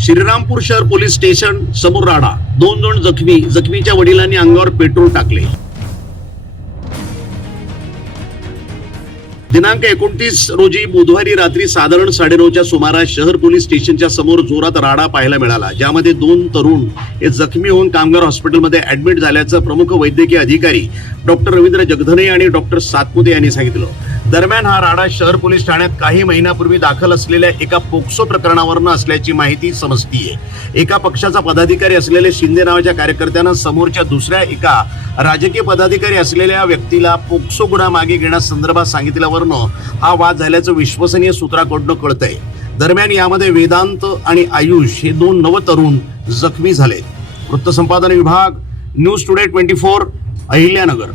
श्रीरामपूर शहर police station समोर राडा, दोन जखमीच्या वडिलांनी अंगावर पेट्रोल टाकले। दिनांक 29 रोजी बुधवारी रात्री साधारण 9:30च्या सुमारास शहर पोलीस स्टेशनच्या समोर जोरात राडा पाहायला मिळाला, ज्यामध्ये 2 तरुण हे जखमी होऊन कामगार हॉस्पिटलमध्ये ऍडमिट झाल्याचं प्रमुख वैद्यकीय अधिकारी डॉक्टर रवींद्र जगधने आणि डॉक्टर सातपुते यांनी सांगितलं। दरम्यान हा राडा शहर पोलीस ठाण्यात काही महिन्यापूर्वी दाखल असलेल्या एका पोक्सो प्रकरणावरून असल्याची माहिती समजतीये। एका पक्षाचा पदाधिकारी असलेले शिंदे नावाच्या कार्यकर्त्यानं समोरच्या दुसऱ्या एका राजकीय पदाधिकारी असलेल्या व्यक्तीला पोक्सो गुन्हा मागे घेण्यासंदर्भात सांगितल्यावरनं हा वाद झाल्याचं विश्वसनीय सूत्राकडून कळतंय। दरम्यान यामध्ये वेदांत आणि आयुष हे 2 नवतरुण जखमी झाले। वृत्तसंपादन विभाग, न्यूज टुडे 24, अहिल्यानगर।